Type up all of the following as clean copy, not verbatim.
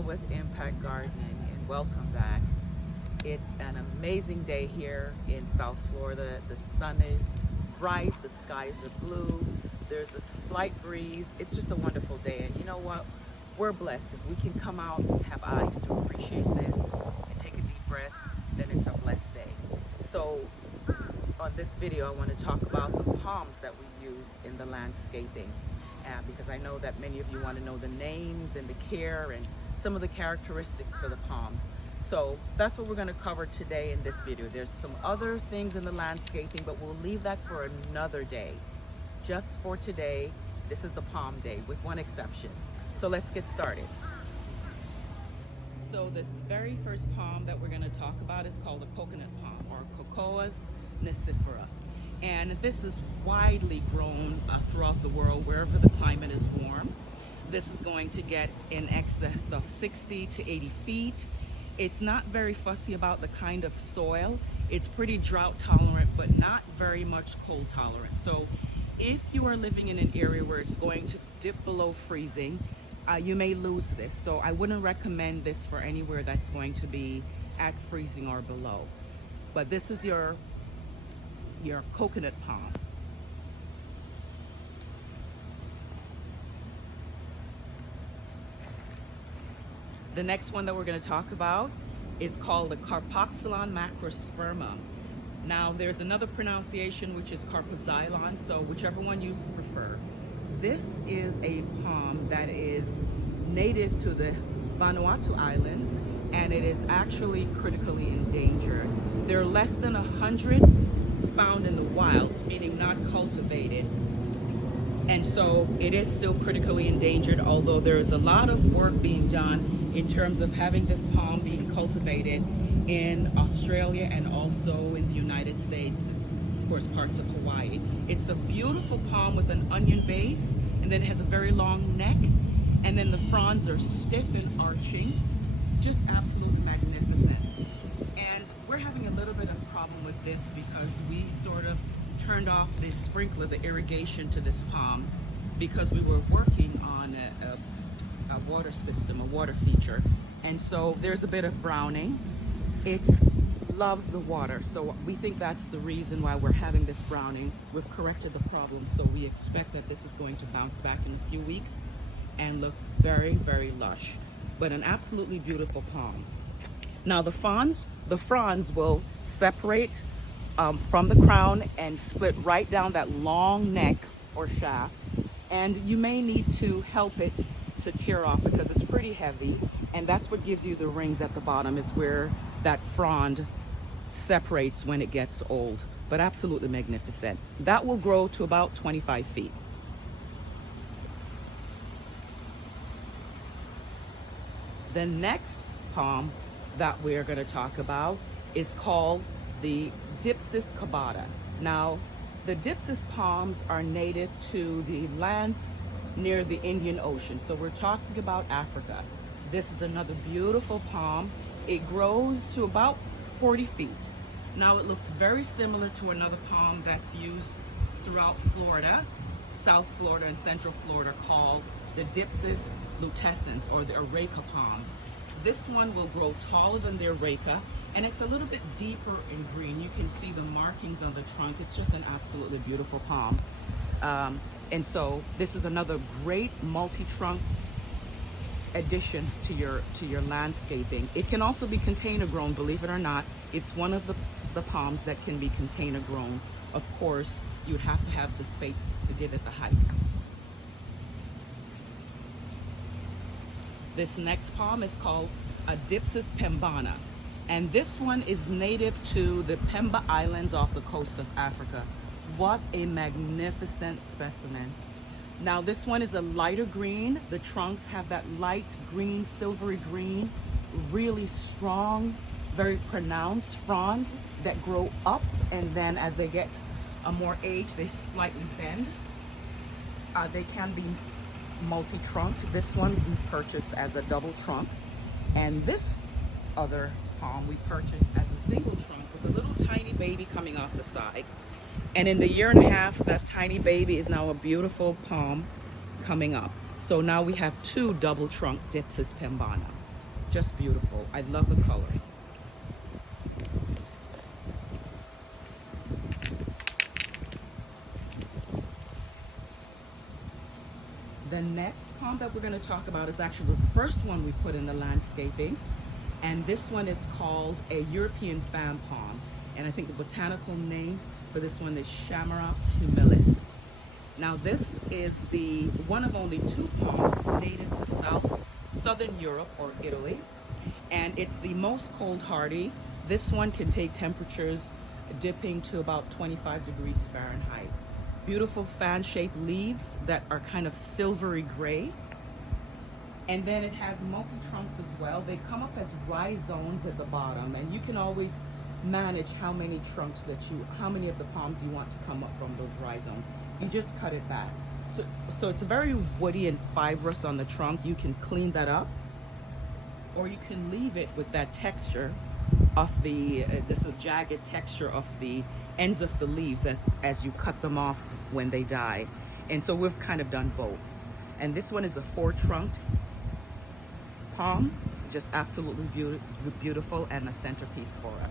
Fishtail with Impact Gardening, and welcome back. It's an amazing day here in South Florida. The sun is bright, the skies are blue, there's a slight breeze. It's just a wonderful day, and you know what? We're blessed. If we can come out and have eyes to appreciate this and take a deep breath, then it's a blessed day. So on this video, I want to talk about the palms that we used in the landscaping. Because I know that many of you want to know the names and the care and some of the characteristics for the palms. So that's what we're going to cover today in this video. There's some other things in the landscaping, but we'll leave that for another day. Just for today, this is the palm day with one exception. So let's get started. So this very first palm that we're going to talk about is called the coconut palm, or Gaucia Nucifera. And this is widely grown throughout the world wherever the climate is warm. This is going to get in excess of 60 to 80 feet. It's not very fussy about the kind of soil. It's pretty drought tolerant, but not very much cold tolerant. So if you are living in an area where it's going to dip below freezing, you may lose this. So I wouldn't recommend this for anywhere that's going to be at freezing or below. But this is your coconut palm. The next one that we're going to talk about is called the Carboxylan Macrosperma. Now there's another pronunciation which is Carboxylan, so whichever one you prefer. This is a palm that is native to the Vanuatu Islands, and it is actually critically endangered. There are less than 100 found in the wild, meaning not cultivated, and so it is still critically endangered, although there is a lot of work being done in terms of having this palm being cultivated in Australia and also in the United States, of course parts of Hawaii. It's a beautiful palm with an onion base, and then it has a very long neck, and then the fronds are stiff and arching, just absolutely magnificent. And we're having a little bit of a problem with this because we sort of turned off the sprinkler, the irrigation to this palm, because we were working on a water system, a water feature. And so there's a bit of browning. It loves the water. So we think that's the reason why we're having this browning. We've corrected the problem. So we expect that this is going to bounce back in a few weeks and look very, very lush. But an absolutely beautiful palm. Now the fronds will separate from the crown and split right down that long neck or shaft, and you may need to help it to tear off because it's pretty heavy, and that's what gives you the rings at the bottom, is where that frond separates when it gets old. But absolutely magnificent. That will grow to about 25 feet. The next palm that we're going to talk about is called the Dipsys Kabada. Now, the Dipsys palms are native to the lands near the Indian Ocean. So we're talking about Africa. This is another beautiful palm. It grows to about 40 feet. Now it looks very similar to another palm that's used throughout Florida, South Florida and Central Florida, called the Dipsys lutescens, or the areca palm. This one will grow taller than the areca, and it's a little bit deeper in green. You can see the markings on the trunk. It's just an absolutely beautiful palm. And so this is another great multi-trunk addition to your landscaping. It can also be container grown, believe it or not. It's one of the palms that can be container grown. Of course, you'd have to have the space to give it the height. This next palm is called a Dipsys Pembana, and this one is native to the Pemba Islands off the coast of Africa. What a magnificent specimen. Now this one is a lighter green. The trunks have that light green, silvery green, really strong, very pronounced fronds that grow up, and then as they get more age, they slightly bend. They can be multi-trunked. This one we purchased as a double trunk, and this other palm we purchased as a single trunk with a little tiny baby coming off the side. And in the year and a half, that tiny baby is now a beautiful palm coming up. So now we have two double trunk Dipsys Pembana. Just beautiful. I love the color. The next palm that we're going to talk about is actually the first one we put in the landscaping. And this one is called a European fan palm. And I think the botanical name for this one is Chamaerops humilis. Now this is the one of only two palms native to southern Europe or Italy. And it's the most cold hardy. This one can take temperatures dipping to about 25 degrees Fahrenheit. Beautiful fan-shaped leaves that are kind of silvery gray. And then it has multi-trunks as well. They come up as rhizomes at the bottom, and you can always manage how many trunks how many of the palms you want to come up from those rhizomes. You just cut it back. So it's very woody and fibrous on the trunk. You can clean that up, or you can leave it with that texture of the, this jagged texture of the ends of the leaves as you cut them off when they die. And so we've kind of done both. And this one is a 4-trunked palm, just absolutely beautiful and a centerpiece for us.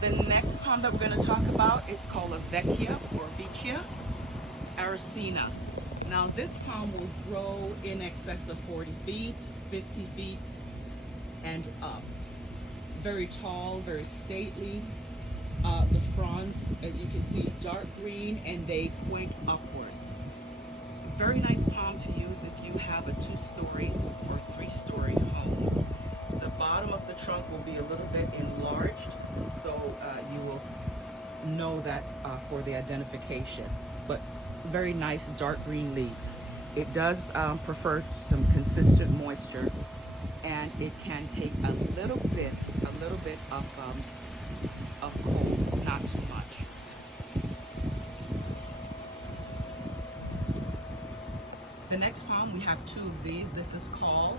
The next palm that we're going to talk about is called a Vecchia or Vicia Aracina. Now this palm will grow in excess of 40 feet, 50 feet, and up. Very tall, very stately. The fronds, as you can see, dark green, and they point upwards. Very nice palm to use if you have a 2-story or 3-story home. The bottom of the trunk will be a little bit enlarged, so you will know that for the identification. But very nice dark green leaves. It does prefer some consistent moisture, and it can take a little bit of cold, not too much. The next palm, we have 2 of these. This is called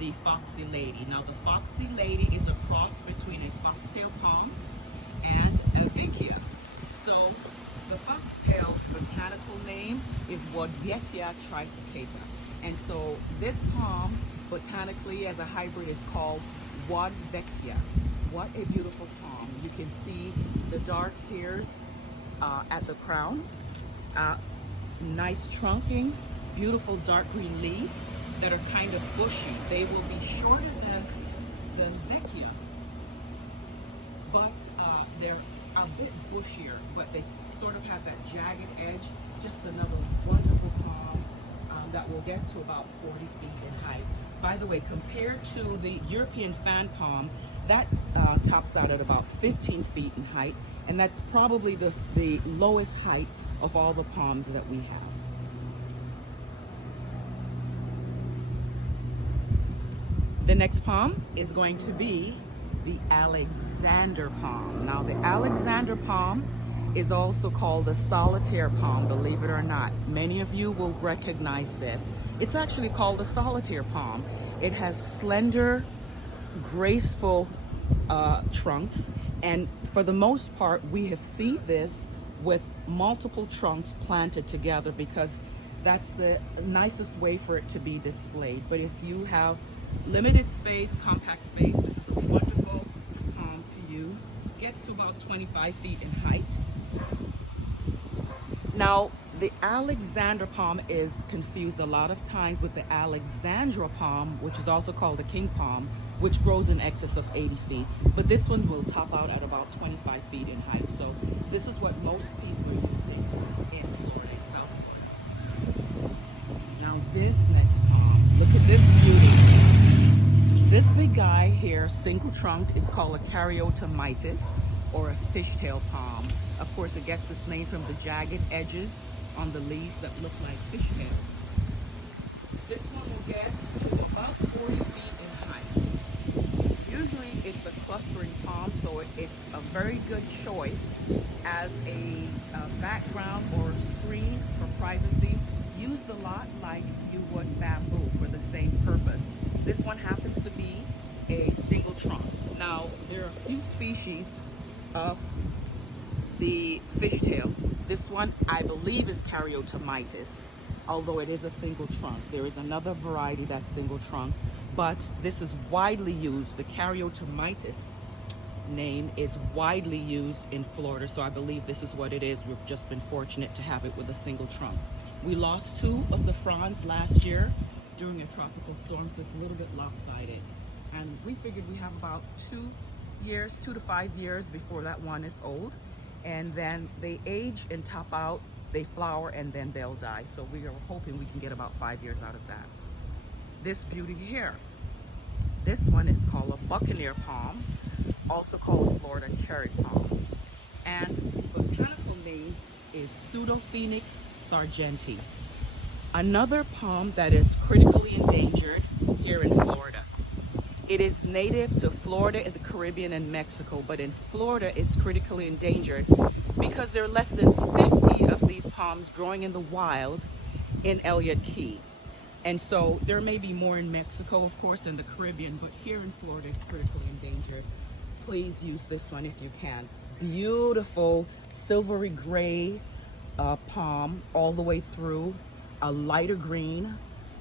the Foxy Lady. Now the Foxy Lady is a cross between a foxtail palm and a Vecchia. So the foxtail botanical name is Gaucia Princess. And so this palm botanically as a hybrid is called Vecchia. What a beautiful palm. You can see the dark hairs at the crown. Nice trunking, beautiful dark green leaves that are kind of bushy. They will be shorter than Vecchia, but they're a bit bushier, but they sort of have that jagged edge. Just another wonderful palm that will get to about 40 feet in height. By the way, compared to the European fan palm, that tops out at about 15 feet in height, and that's probably the lowest height of all the palms that we have. The next palm is going to be the Alexander palm. Now the Alexander palm is also called the solitaire palm, believe it or not. Many of you will recognize this. It's actually called the solitaire palm. It has slender, graceful trunks, and for the most part we have seen this with multiple trunks planted together because that's the nicest way for it to be displayed. But if you have limited space, compact space, this is a wonderful palm to use. Gets to about 25 feet in height. Now the Alexander palm is confused a lot of times with the Alexandra palm, which is also called the king palm, which grows in excess of 80 feet. But this one will top out at about 25 feet in height. So this is what most people are using in Florida itself. Now this next palm, look at this beauty. This big guy here, single trunk, is called a Caryophyllum or a fishtail palm. Of course, it gets its name from the jagged edges on the leaves that look like fishtails. This one will get to about 40 feet in height. Usually it's a clustering palm, so it's a very good choice as a background or screen for privacy. Used a lot like you would bamboo for the same purpose. This one happens to be a single trunk. Now, there are a few species of the fishtail This one, I believe, is Caryoptomyces, although it is a single trunk. There is another variety that's single trunk, but this is widely used. The Caryoptomyces name is widely used in Florida, so I believe this is what it is. We've just been fortunate to have it with a single trunk. We lost 2 of the fronds last year during a tropical storm, so it's a little bit lopsided. And we figured we have about 2 to 5 years before that one is old. And then they age and top out, they flower, and then they'll die. So we are hoping we can get about 5 years out of that. This beauty here, this one is called a Buccaneer Palm, also called a Florida cherry palm. And the botanical name is Pseudo Sargenti. Another palm that is critically endangered here in Florida. It is native to Florida and the Caribbean and Mexico, but in Florida it's critically endangered because there are less than 50 of these palms growing in the wild in Elliott Key. And so there may be more in Mexico, of course, and the Caribbean, but here in Florida it's critically endangered. Please use this one if you can. Beautiful silvery gray palm all the way through, a lighter green.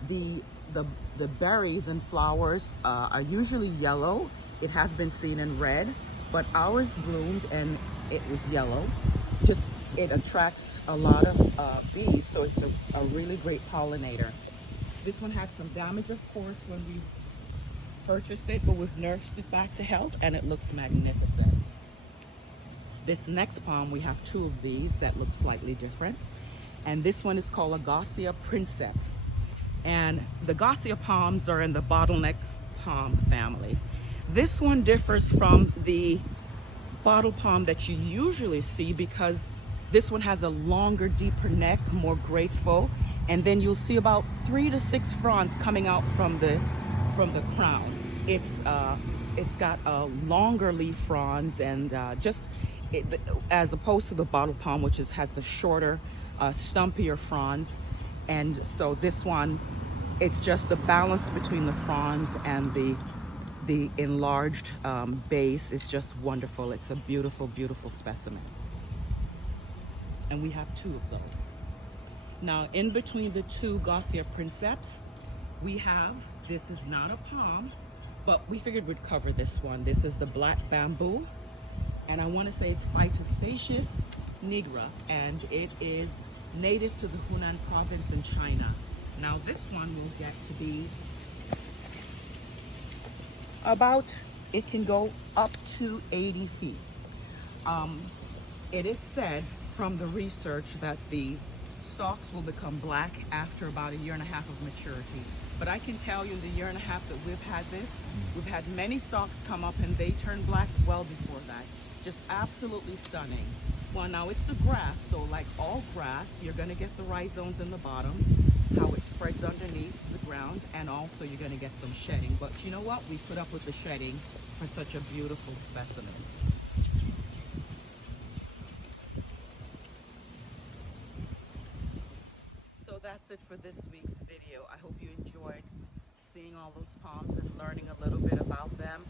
The berries and flowers are usually yellow. It has been seen in red, but ours bloomed and it was yellow. Just, it attracts a lot of bees, so it's a really great pollinator. This one had some damage, of course, when we purchased it, but we've nursed it back to health and it looks magnificent. This next palm, we have 2 of these that look slightly different. And this one is called a Gaucia Princess. And the Gaucia palms are in the bottleneck palm family. This one differs from the bottle palm that you usually see because this one has a longer, deeper neck, more graceful. And then you'll see about 3 to 6 fronds coming out from the crown. It's got longer leaf fronds and as opposed to the bottle palm, which has the shorter, stumpier fronds. And so this one, it's just the balance between the fronds and the enlarged base is just wonderful. It's a beautiful, beautiful specimen. And we have 2 of those. Now, in between the 2 Gaucia Princess, we have, this is not a palm, but we figured we'd cover this one. This is the black bamboo, and I want to say it's Phytostaceous nigra, and it is native to the Hunan province in China. Now, this one will get to be about, it can go up to 80 feet. It is said from the research that the stalks will become black after about 1.5 years of maturity. But I can tell you, the 1.5 years that we've had this, we've had many stalks come up and they turn black well before that. Just absolutely stunning. Well, now it's the grass, so like all grass, you're going to get the rhizomes in the bottom, how it spreads underneath the ground, and also you're going to get some shedding. But you know what? We put up with the shedding for such a beautiful specimen. So that's it for this week's video. I hope you enjoyed seeing all those palms and learning a little bit about them.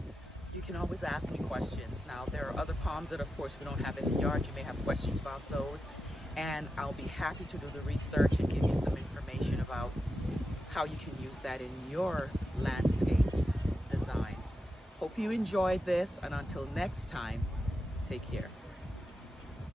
You can always ask me questions. Now, there are other palms that, of course, we don't have in the yard. You may have questions about those, and I'll be happy to do the research and give you some information about how you can use that in your landscape design. Hope you enjoyed this, and until next time, take care.